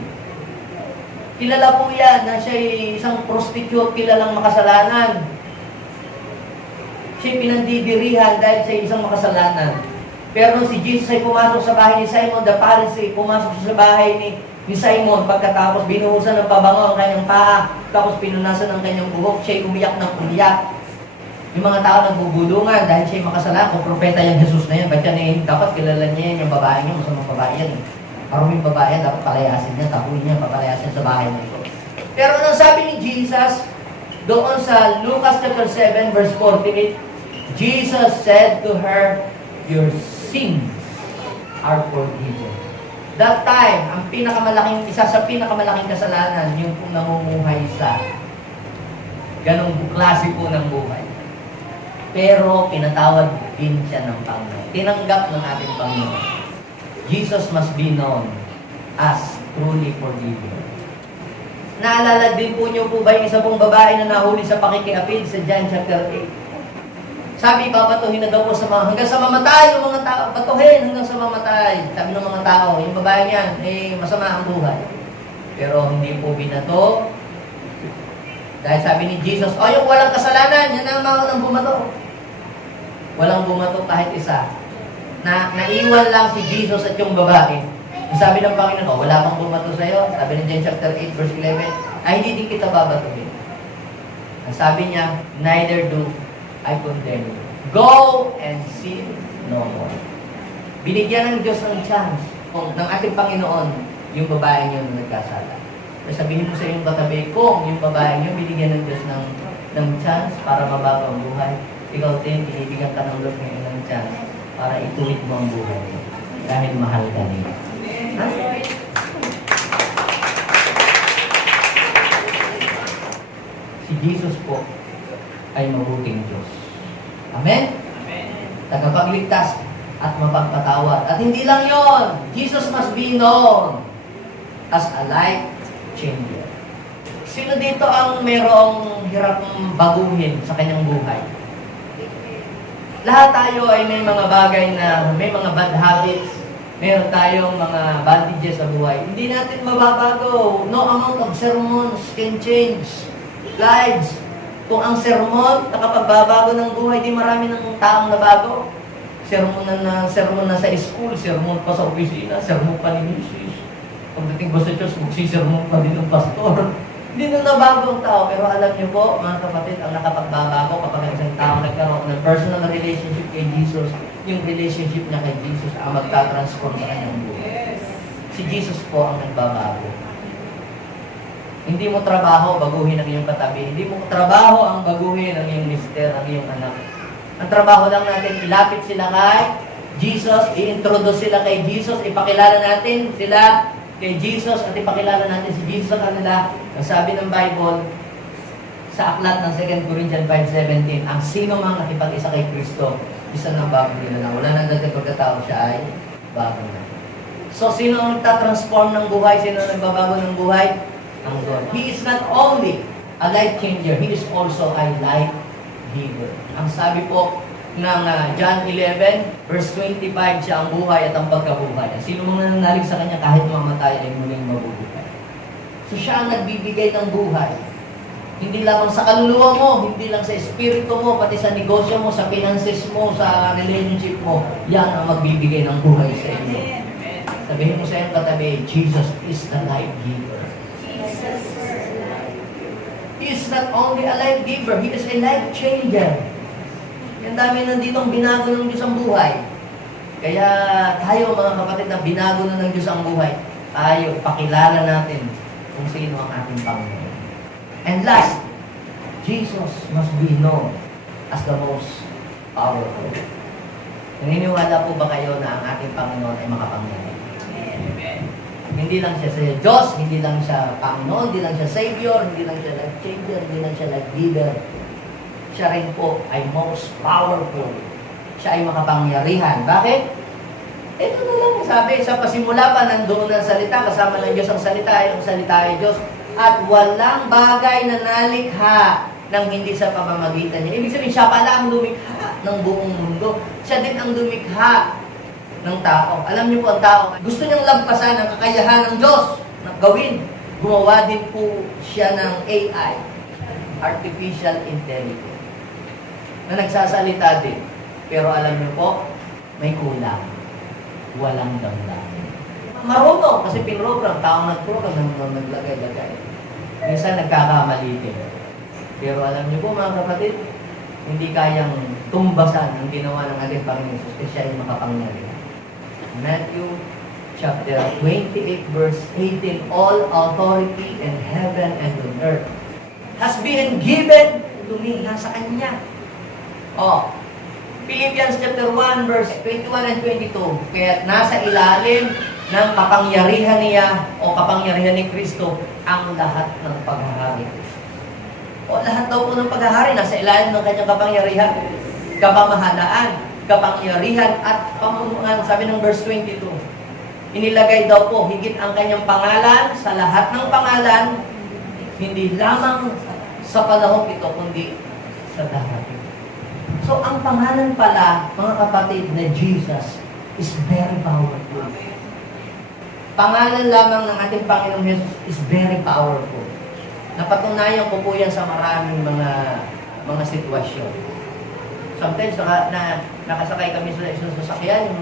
Kilala po yan na siya ay isang prostitute, kilalang makasalanan. Siya pinandidirihan dahil sa isang makasalanan. Pero si Jesus ay pumasok sa bahay ni Simon the Pharisee, pumasok sa bahay ni Simon, pagkatapos binuhusan ng pabango ang kanyang paa, tapos pinunasan ng kanyang buhok, siya ay umiyak ng umiyak. Yung mga tao nagbubulungan dahil siya ay makasalanan, kung propeta yung Jesus na yan, ba't yan dapat kilala niya yan, yung babae niya, masamang babae yan. Maruming babae, dapat palayasin niya, tapuin niya, papalayasin sa bahay niya ito. Pero anong sabi ni Jesus, doon sa Lucas chapter 7, verse 48, Jesus said to her, "Your sins are forgiven." That time, ang isa sa pinakamalaking kasalanan, yung kung namumuhay sa ganong klase po ng buhay. Pero pinatawad din siya ng Panginoon. Tinanggap ng ating Panginoon. Jesus must be known as truly forgiven. Naalala din po niyo po ba yung isa pong babae na nahuli sa pakikiapid sa John chapter 8? Sabi, babatuhin na daw po hanggang sa mamatay yung mga tao. Batuhin hanggang sa mamatay. Sabi ng mga tao, yung babae niyan, masama ang buhay. Pero hindi po binato. Dahil sabi ni Jesus, yung walang kasalanan, yan ang mga nang bumato. Walang bumato kahit isa. Naiwan lang si Jesus at yung babae. Sabi ng Panginoon, wala pang bumato sa'yo. Sabi ni John chapter 8, verse 11, hindi din kita babatuhin. Ang sabi niya, neither do I condemn you. Go and sin no more. Binigyan ng Diyos ng chance ng ating Panginoon yung babae niyo na nagkasala. Sabihin mo sa iyong katabi, kung yung babae niyo binigyan ng Diyos ng chance para mabago ang buhay, ikaw din, binibigyan ka ng Lord ngayon ng chance para ituwid mo ang buhay dahil mahal ka niya. Si Jesus po ay mabuting Diyos. Amen? Amen. Tagapagligtas at mapagpatawad. At hindi lang yon, Jesus must be known as a life changer. Sino dito ang merong hirap baguhin sa kanyang buhay? Lahat tayo ay may mga bagay na, may mga bad habits, meron tayong mga bandages sa buhay. Hindi natin mababago. No amount of sermons can change lives. Kung ang sermon, nakapagbabago ng buhay, di marami ng taong nabago. Sermon na sa school, sermon pa sa opisina, sermon pa ni Mrs. Pagdating ba sa Diyos, magsisermon pa din ng pastor. Hindi na nabago ang tao. Pero alam niyo po, mga kapatid, ang nakapagbabago kapag ang isang tao nagkaroon ng personal relationship kay Jesus, yung relationship niya kay Jesus ang magtatransform sa kanyang buhay. Si Jesus po ang nagbabago. Hindi mo trabaho, baguhin ang iyong katabi. Hindi mo trabaho ang baguhin ang iyong mister, ang iyong anak. Ang trabaho lang natin, ilapit sila kay Jesus, i-introduce sila kay Jesus, ipakilala natin sila kay Jesus at ipakilala natin si Jesus sa kanila. Ang sabi ng Bible, sa aklat ng 2 Corinthians 5:17, ang sino mang nakipag-isa kay Kristo, isa ng bagong ginagawa. Wala nang dati pagkatao, siya ay bago na. So, sino ang nagtatransform ng buhay? Sino ang nagbabago ng buhay? Ang Lord. He is not only a life changer, He is also a life giver. Ang sabi po ng John 11, verse 25, siya ang buhay at ang pagkabuhay. Sino mang nananalig sa Kanya kahit mamatay ay muling mabubuhay. So siya ang nagbibigay ng buhay. Hindi lamang sa kaluluwa mo, hindi lang sa espiritu mo, pati sa negosyo mo, sa finances mo, sa relationship mo, yan ang magbibigay ng buhay sa inyo. Sabihin mo sa iyong katabi, Jesus is the life giver. He is not only a life giver, He is a life changer. Ang dami nandito ang binago ng Diyos ang buhay. Kaya tayo mga kapatid na binago na ng Diyos ang buhay, tayo, pakilala natin kung sino ang ating Panginoon. And last, Jesus must be known as the most powerful. Naniniwala po ba kayo na ang ating Panginoon ay makapangyarihan? Amen. Hindi lang siya sa Diyos, hindi lang siya Panginoon, hindi lang siya Savior, hindi lang siya life changer, hindi lang siya life leader. Siya rin po ay most powerful. Siya ay makapangyarihan. Bakit? Ito na lang sabi, sa pasimula pa nandoon ang salita, kasama ng Diyos ang salita, yung salita ay Diyos, at walang bagay na nalikha nang hindi sa pamamagitan niya. Ibig sabihin, siya pala ang lumikha ng buong mundo. Siya din ang lumikha ng tao. Alam niyo po ang tao, gusto niyang lampasan ang kakayahan ng Diyos na gawin. Gumawa din po siya ng AI, Artificial Intelligence, na nagsasalita din. Pero alam niyo po, may kulang. Walang damdamin. Marunong kasi pinrogram, taong nag-program, naglagay-lagay. Minsan nagkakamali din. Pero alam niyo po mga kapatid, hindi kayang tumbasan ang ginawa ng ating Panginoon Jesus kasi siya ay makapangyarihan. Matthew chapter 28, verse 18, all authority in heaven and on earth has been given to me. Nasa Kanya. Oh, Philippians chapter 1, verse 21 and 22. Kaya nasa ilalim ng kapangyarihan niya o kapangyarihan ni Kristo ang lahat ng paghahari. O lahat daw po ng paghahari nasa ilalim ng kanyang kapangyarihan, kapamahalaan, kapangyarihan at pamunuan. Sabi ng verse 22. Inilagay daw po higit ang kanyang pangalan sa lahat ng pangalan, hindi lamang sa panahon ito, kundi sa darating. So, ang pangalan pala, mga kapatid, na Jesus is very powerful. Pangalan lamang ng ating Panginoong Jesus is very powerful. Napatunayan ko po yan sa maraming mga sitwasyon. Sometimes, nakasakay kami sa isang sasakyan,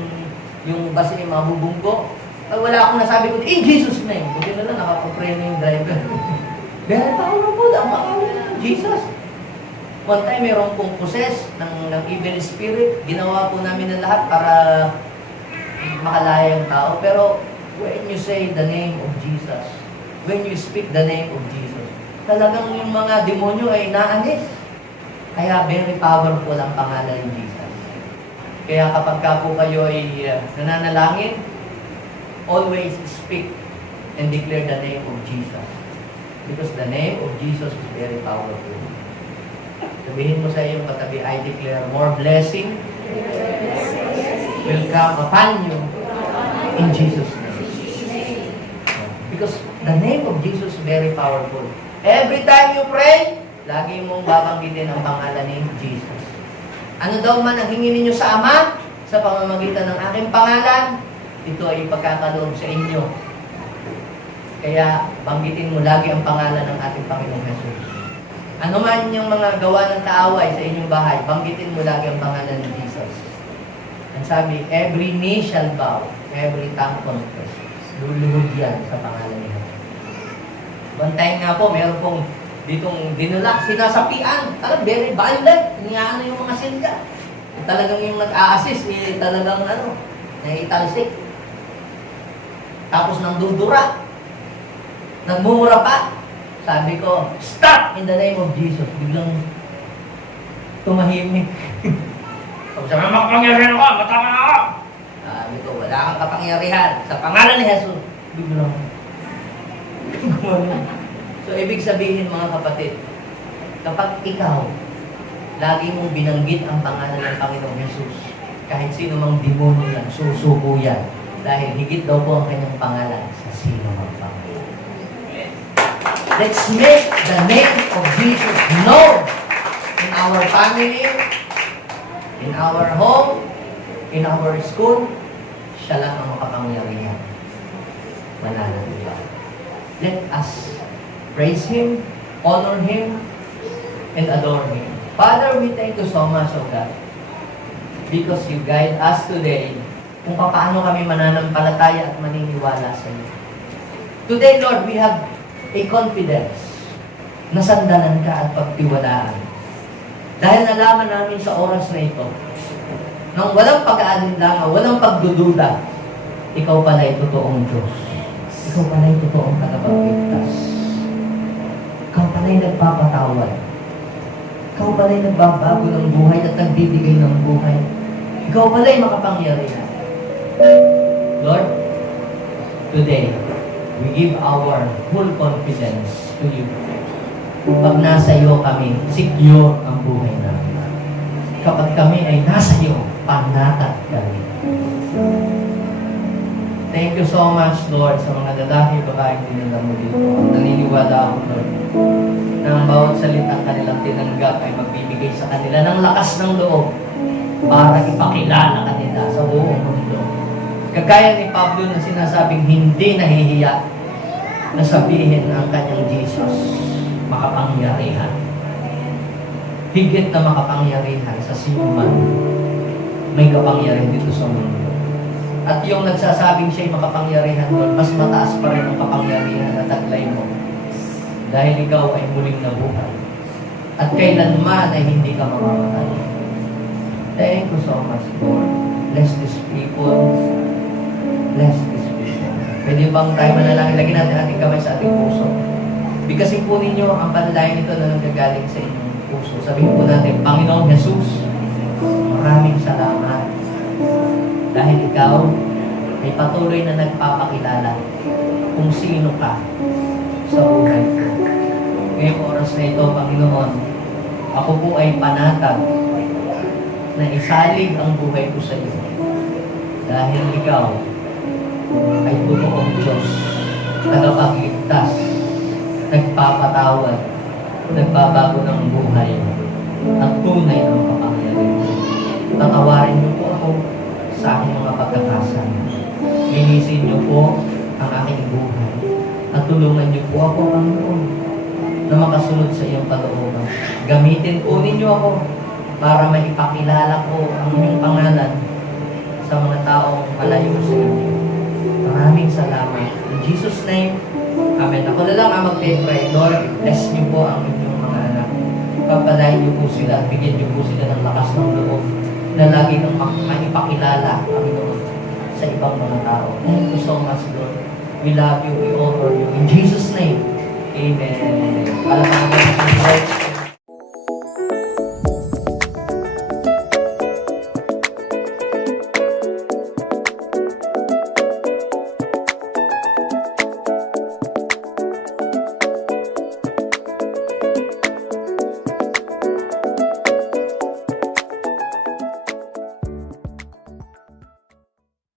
yung bus ay mabubungko. Wala akong nasabi ko, in Jesus' name. Buti na lang, nakapag-pray na yung driver. Very powerful ang pangalan ng Jesus. One time, mayroong pong possess ng evil spirit. Ginawa po namin ng lahat para makalaya ang tao. Pero when you say the name of Jesus, when you speak the name of Jesus, talagang yung mga demonyo ay naalis. Kaya very powerful ang pangalan ng Jesus. Kaya kapag ka po kayo ay nananalangin, always speak and declare the name of Jesus. Because the name of Jesus is very powerful. Sabihin mo sa iyong katabi, I declare more blessing will come upon you in Jesus' name. Because the name of Jesus is very powerful. Every time you pray, lagi mong babanggitin ang pangalan ni Jesus. Ano daw man ang hingin ninyo sa Ama, sa pamamagitan ng aking pangalan, ito ay ipagkakaloob sa inyo. Kaya, banggitin mo lagi ang pangalan ng ating Panginoong Jesus. Ano man yung mga gawa ng kaaway sa inyong bahay, banggitin mo lagi ang pangalan ng Jesus. Ang sabi, every knee shall bow, every tongue confess. Luluhod yan sa pangalan ni Jesus. Bantayan nga po, meron pong ditong dinulak, sinasapian, talagang very violent, iniyaano yung mga silga. Talagang yung nag-a-assist, talagang naitalsik. Tapos nang dudura, nagmumura pa. Sabi ko, stop in the name of Jesus. Biglang tumahimik. Sabi sa mga kapangyarihan ako, matama ako. Sabi ko, wala kang kapangyarihan. Sa pangalan ni Jesus, biglang So, ibig sabihin mga kapatid, kapag ikaw, lagi mong binanggit ang pangalan ng Panginoong Jesus, kahit sino mang demonyo yan, susuko yan, dahil higit daw po ang kanyang pangalan sa sino mang Panginoon. Let's make the name of Jesus known in our family, in our home, in our school. Siya lang ang makapangyarihan. Mananalig. Let us praise Him, honor Him, and adore Him. Father, we thank you so much, O God, because you guide us today kung paano kami mananampalataya at maniniwala sa iyo. Today, Lord, we have a confidence na sandalan ka at pagtiwalaan. Dahil nalaman namin sa oras na ito, nang walang pag-aalinlangan, walang pagdududa, ikaw pala ay totoong Diyos. Ikaw pala ay totoong tagapagligtas. Ikaw pala'y nagpapatawad. Ikaw pala'y nagbabago ng buhay at nagbibigay ng buhay. Ikaw pala'y makapangyarihan. Lord, today, we give our full confidence to you. Pag nasa iyo kami, secure ang buhay namin. Kapag kami ay nasa iyo, panatag kami. Thank you so much, Lord, sa mga lalaki, babaeng dinala mo dito. Naniniwala ako, Lord, na ang bawat salitang kanilang tinanggap ay magbibigay sa kanila ng lakas ng loob para ipakilala kanila sa buong mundo. Kagaya ni Pablo na sinasabing hindi nahihiya na sabihin ang kanyang Jesus, makapangyarihan. Higit na makapangyarihan sa sinuman, may kapangyarihan dito sa mundo. At yung nagsasabing siya'y makapangyarihan doon, mas mataas pa rin ang kapangyarihan na taglay mo. Dahil ikaw ay muling nabuhay. At kailanman ay hindi ka mamamatay. Thank you so much, Lord. Bless these people. Bless these people. bang tayo manalangin? Lagyan natin ating kamay sa ating puso. Bigkasin po ninyo ang panalangin nito na nanggagaling sa inyong puso. Sabihin po natin, Panginoong Jesus, maraming salamat. Dahil ikaw ay patuloy na nagpapakilala kung sino ka sa buhay ko. Ngayong oras na ito, Panginoon, ako po ay panatag na isalig ang buhay ko sa iyo. Dahil ikaw ay totoong Diyos, tagapagligtas, nagpapatawad, nagbabago ng buhay, at tunay ng kapangyarihan. Tatawarin niyo po ako sa aking mga pagkakasala. Linisin niyo po ang aking buhay. At tulungan niyo po ako, Panginoon, na makasunod sa iyong kalooban. Gamitin po ninyo ako para maipakilala ko ang inyong pangalan sa mga taong malayo sa inyo. Maraming salamat. In Jesus' name, Amen. Ako na lang ang mag-pray. Lord, bless niyo po ang inyong mga anak. Pagpalain niyo po sila at bigyan niyo po sila ng lakas ng loob na lagi kang maipakilala, Panginoon, sa ibang mga tao. Thank you so much, Lord. We love you. We honor you. In Jesus' name, Amen.